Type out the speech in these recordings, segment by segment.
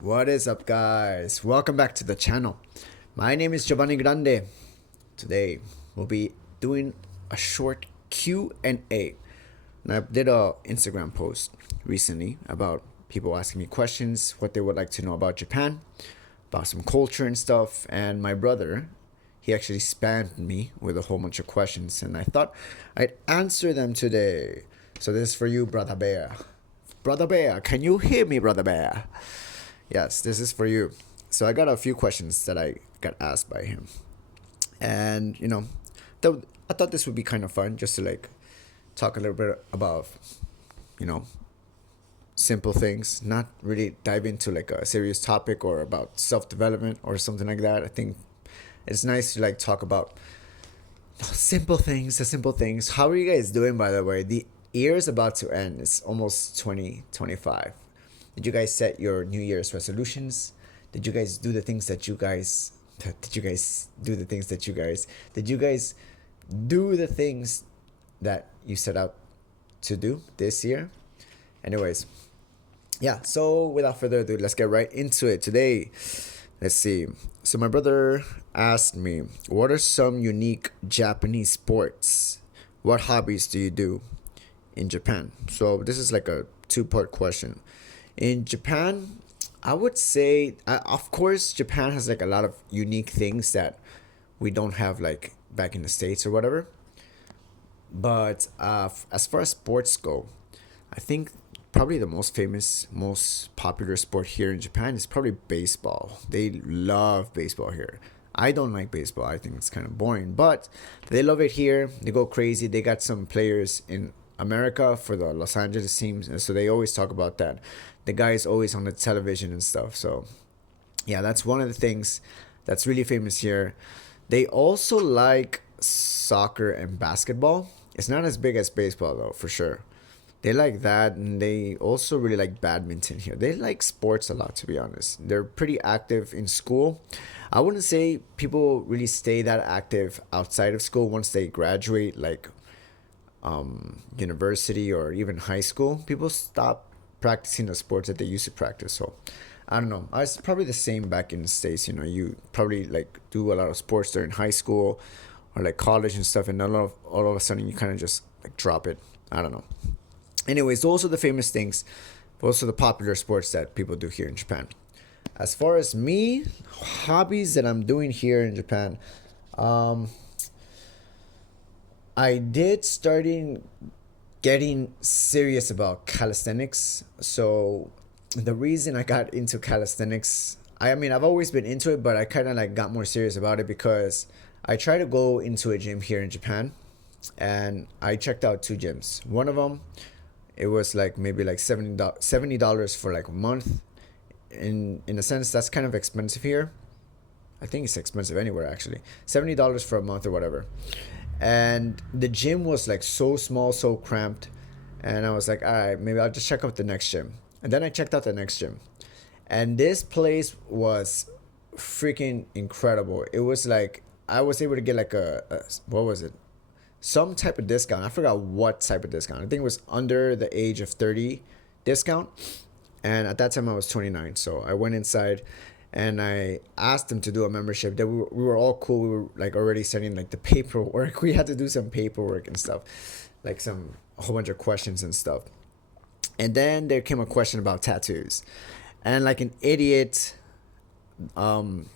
What is up, guys? Welcome back to the channel. My name is Giovanni Grande. Today we'll be doing a short Q&A. And I did a Instagram post recently about people asking me questions, what they would like to know about Japan, about some culture and stuff. And my brother, he actually spammed me with a whole bunch of questions, and I thought I'd answer them today. So this is for you, Brother Bear. Brother Bear, can you hear me, Brother Bear? Yes, this is for you. So I got a few questions that I got asked by him, and I thought this would be kind of fun just to like talk a little bit about you know simple things, not really dive into like a serious topic or about self development or something like that. I think it's nice to like talk about simple things, the simple things. How are you guys doing, by the way? The year is about to end. It's almost 2025. Did you guys set your New Year's resolutions? Did you guys do the things that you guys did you guys do the things that you guys did you guys do the things that you set out to do this year? Anyways, yeah, so without further ado, let's get right into it today. Let's see. So my brother asked me, what are some unique Japanese sports? What hobbies do you do in Japan? So this is like a two-part question. In Japan, I would say, of course, Japan has like a lot of unique things that we don't have like back in the States or whatever. But as far as sports go, I think probably the most famous, most popular sport here in Japan is probably baseball. They love baseball here. I don't like baseball. I think it's kind of boring, but they love it here. They go crazy. They got some players in America for the Los Angeles teams, and so they always talk about that. The guy is always on the television and stuff. So yeah, that's one of the things that's really famous here. They also like soccer and basketball. It's not as big as baseball though, for sure. They like that, and they also really like badminton here. They like sports a lot, to be honest. They're pretty active in school. I wouldn't say people really stay that active outside of school once they graduate, like university or even high school. People stop practicing the sports that they used to practice. So I don't know. It's probably the same back in the States. You probably like do a lot of sports during high school or like college and stuff, and all of a sudden you kind of just like drop it. I don't know. Anyways, those are the famous things. Those are the popular sports that people do here in Japan. As far as me, hobbies that I'm doing here in Japan, um, I did starting getting serious about calisthenics. So the reason I got into calisthenics, I mean, I've always been into it, but I kind of like got more serious about it because I try to go into a gym here in Japan, and I checked out two gyms. One of them, it was like maybe like $70 for like a month. In a sense, that's kind of expensive here. I think it's expensive anywhere actually. $70 for a month or whatever. And the gym was like so small, so cramped. And I was like, all right, maybe I'll just check out the next gym. And then I checked out the next gym. And this place was freaking incredible. It was like I was able to get like a what was it? Some type of discount. I forgot what type of discount. I think it was under the age of 30 discount. And at that time I was 29. So I went inside and I asked them to do a membership. That we were all cool. We were like already sending like the paperwork. We had to do some paperwork and stuff, like a whole bunch of questions and stuff. And then there came a question about tattoos, and like an idiot, um,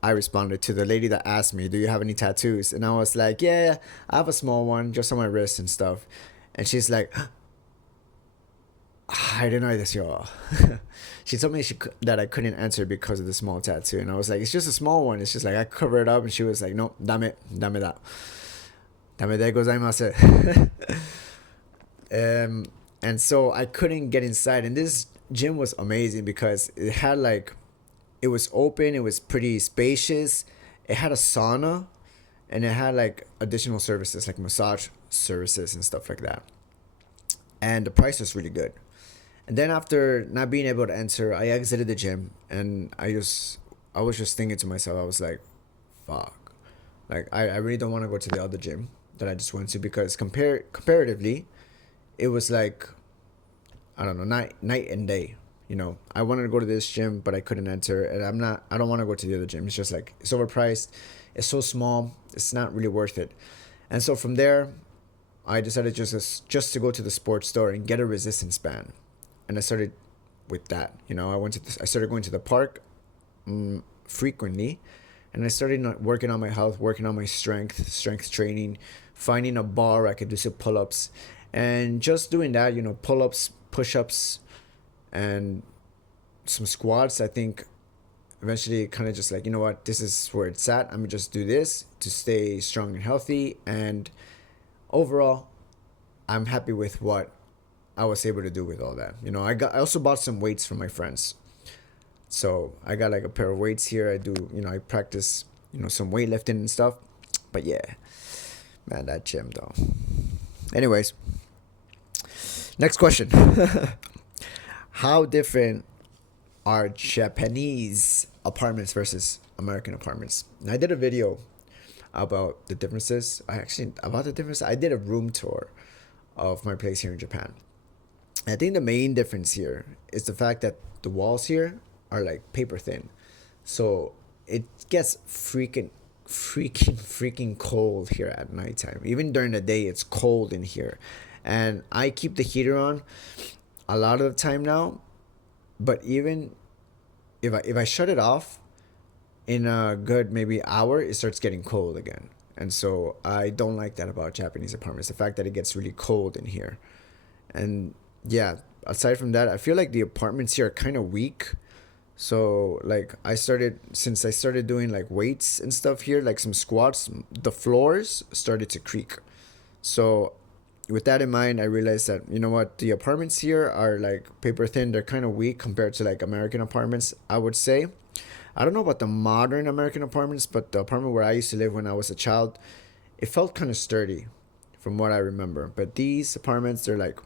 I responded to the lady that asked me, "Do you have any tattoos?" And I was like, "Yeah, I have a small one just on my wrist and stuff." And she's like, I don't know this, y'all. She told me that I couldn't answer because of the small tattoo, and I was like, "It's just a small one. It's just like I cover it up." And she was like, "No, dame that, dame de gozaimasu." um, and so I couldn't get inside, and this gym was amazing because it had like, it was open, it was pretty spacious, it had a sauna, and it had like additional services like massage services and stuff like that, and the price was really good. And then after not being able to enter, I exited the gym, and I was just thinking to myself, I was like, fuck. Like I really don't want to go to the other gym that I just went to because comparatively, it was like, I don't know, night and day. you know, I wanted to go to this gym, but I couldn't enter, and I don't want to go to the other gym. It's just like it's overpriced, it's so small, it's not really worth it. And so from there, I decided just to go to the sports store and get a resistance band, and I started with that. You know, I started going to the park frequently, and I started working on my health, working on my strength training, finding a bar where I could do some pull-ups, and just doing that. You know, pull-ups, push-ups, and some squats. I think eventually kind of just like, you know what, this is where it's at. I'm gonna just do this to stay strong and healthy, and overall, I'm happy with what I was able to do with all that. You know, I also bought some weights from my friends. So I got like a pair of weights here. I do, you know, I practice, you know, some weightlifting and stuff. But yeah, man, that gym though. Anyways, next question. How different are Japanese apartments versus American apartments? And I did a video about the differences. I did a room tour of my place here in Japan. I think the main difference here is the fact that the walls here are like paper thin. So it gets freaking cold here at nighttime. Even during the day, it's cold in here. And I keep the heater on a lot of the time now. But even if I shut it off in a good maybe hour, it starts getting cold again. And so I don't like that about Japanese apartments. The fact that it gets really cold in here. And yeah, aside from that, I feel like the apartments here are kind of weak. So like since I started doing like weights and stuff here, like some squats, the floors started to creak. So with that in mind, I realized that, you know what, the apartments here are like paper thin. They're kind of weak compared to like American apartments, I would say. I don't know about the modern American apartments, but the apartment where I used to live when I was a child, it felt kind of sturdy from what I remember. But these apartments, they're like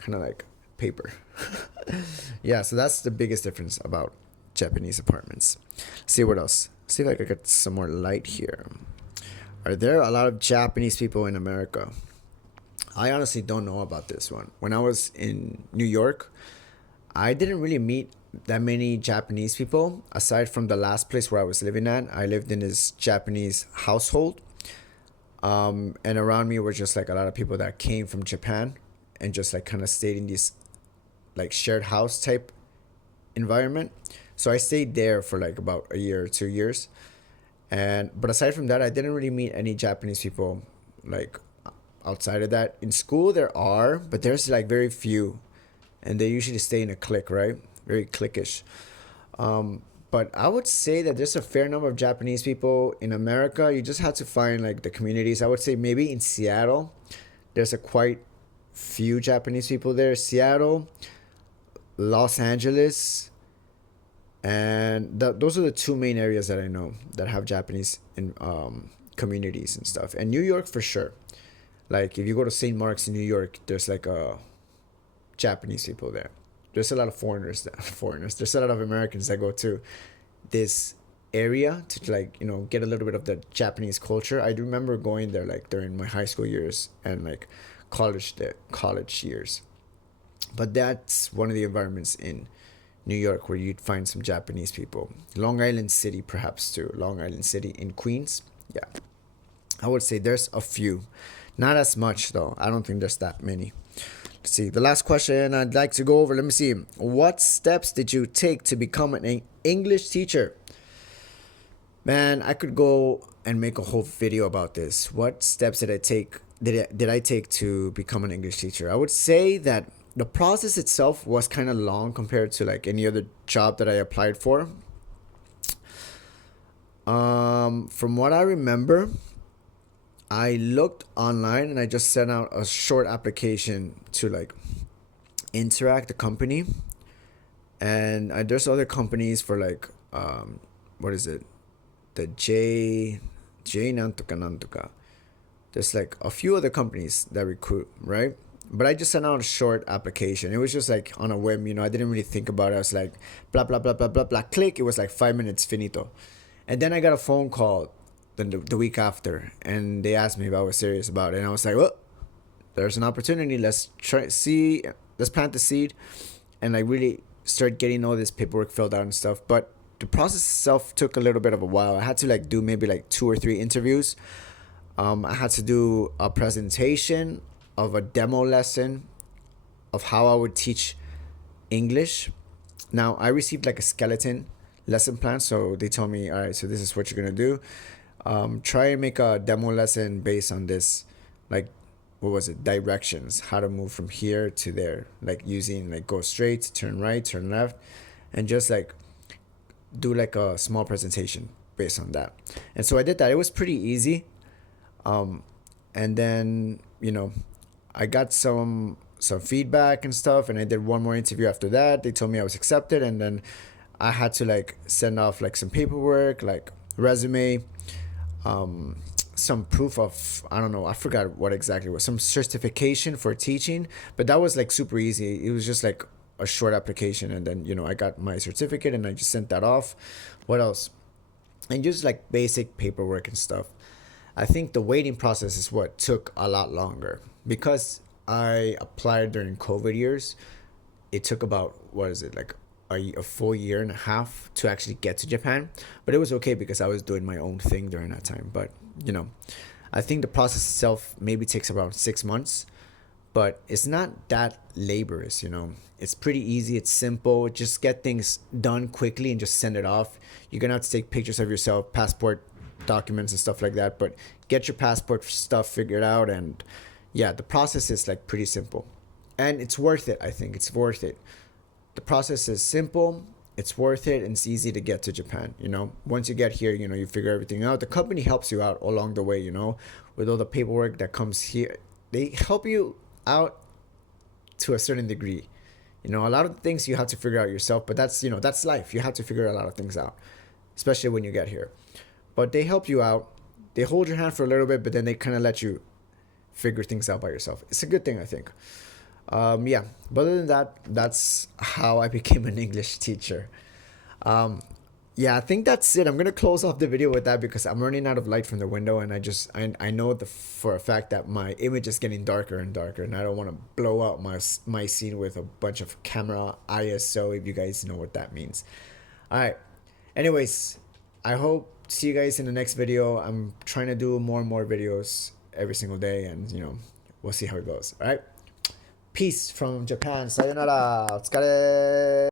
kind of like paper. Yeah, so that's the biggest difference about Japanese apartments. Let's see what else. Let's see if I could get some more light here. Are there a lot of Japanese people in America? I honestly don't know about this one. When I was in New York, I didn't really meet that many Japanese people aside from the last place where I was living at. I lived in this Japanese household. And around me were just like a lot of people that came from Japan and just like kind of stayed in this like shared house type environment. So I stayed there for like about a year or 2 years. But aside from that, I didn't really meet any Japanese people like outside of that. In school there are, but there's like very few, and they usually stay in a clique, right? Very cliquish. But I would say that there's a fair number of Japanese people in America. You just have to find like the communities. I would say maybe in Seattle there's a quite few Japanese people there. Seattle, Los Angeles, and those are the two main areas that I know that have Japanese in communities and stuff. And New York for sure. Like if you go to St. Mark's in New York, there's like a Japanese people there. There's a lot of foreigners there. Foreigners. There's a lot of Americans that go to this area to like, you know, get a little bit of the Japanese culture. I do remember going there like during my high school years and like college years. But that's one of the environments in New York where you'd find some Japanese people. Long Island City perhaps too. Long Island City in Queens. Yeah. I would say there's a few. Not as much though. I don't think there's that many. Let's see. The last question I'd like to go over. Let me see. What steps did you take to become an English teacher? Man, I could go and make a whole video about this. What steps did I take? Did I take to become an English teacher? I would say that the process itself was kind of long compared to like any other job that I applied for. From what I remember, I looked online and I just sent out a short application to like Interact, the company, and there's other companies for like what is it, the J Nantoka Nantoka. There's like a few other companies that recruit, right? But I just sent out a short application. It was just like on a whim, you know. I didn't really think about it. I was like, blah blah blah blah blah blah. Click. It was like 5 minutes, finito. And then I got a phone call the week after, and they asked me if I was serious about it, and I was like, well, there's an opportunity. Let's plant the seed. And I really start getting all this paperwork filled out and stuff. But the process itself took a little bit of a while. I had to like do maybe like 2 or 3 interviews. I had to do a presentation of a demo lesson of how I would teach English. Now I received like a skeleton lesson plan, so they told me, all right, so this is what you're gonna do. Try and make a demo lesson based on this, like, what was it, directions, how to move from here to there, like using like go straight, turn right, turn left, and just like do like a small presentation based on that. And so I did that. It was pretty easy. And then, I got some feedback and stuff, and I did one more interview after that. They told me I was accepted, and then I had to like send off like some paperwork, like resume, some proof of, I don't know, I forgot what exactly it was, some certification for teaching. But that was like super easy. It was just like a short application, and then I got my certificate and I just sent that off. What else? And just like basic paperwork and stuff. I think the waiting process is what took a lot longer because I applied during COVID years. It took about, what is it, like a full year and a half to actually get to Japan. But it was okay because I was doing my own thing during that time. But I think the process itself maybe takes around 6 months, but it's not that laborious. It's pretty easy, it's simple. Just get things done quickly and just send it off. You're gonna have to take pictures of yourself, passport documents and stuff like that, but get your passport stuff figured out. And yeah, the process is like pretty simple, and it's worth it. I think it's worth it. The process is simple, it's worth it, and it's easy to get to Japan. Once you get here, you figure everything out. The company helps you out along the way, with all the paperwork that comes here. They help you out to a certain degree. A lot of things you have to figure out yourself, but that's life. You have to figure a lot of things out, especially when you get here. But they help you out. They hold your hand for a little bit, but then they kind of let you figure things out by yourself. It's a good thing, I think. Yeah, but other than that, that's how I became an English teacher. Yeah, I think that's it. I'm gonna close off the video with that because I'm running out of light from the window, and I know for a fact that my image is getting darker and darker, and I don't want to blow out my scene with a bunch of camera ISO, if you guys know what that means. All right. Anyways, I hope to see you guys in the next video. I'm trying to do more and more videos every single day, and we'll see how it goes. All right. Peace from Japan. Sayonara. Otsukare.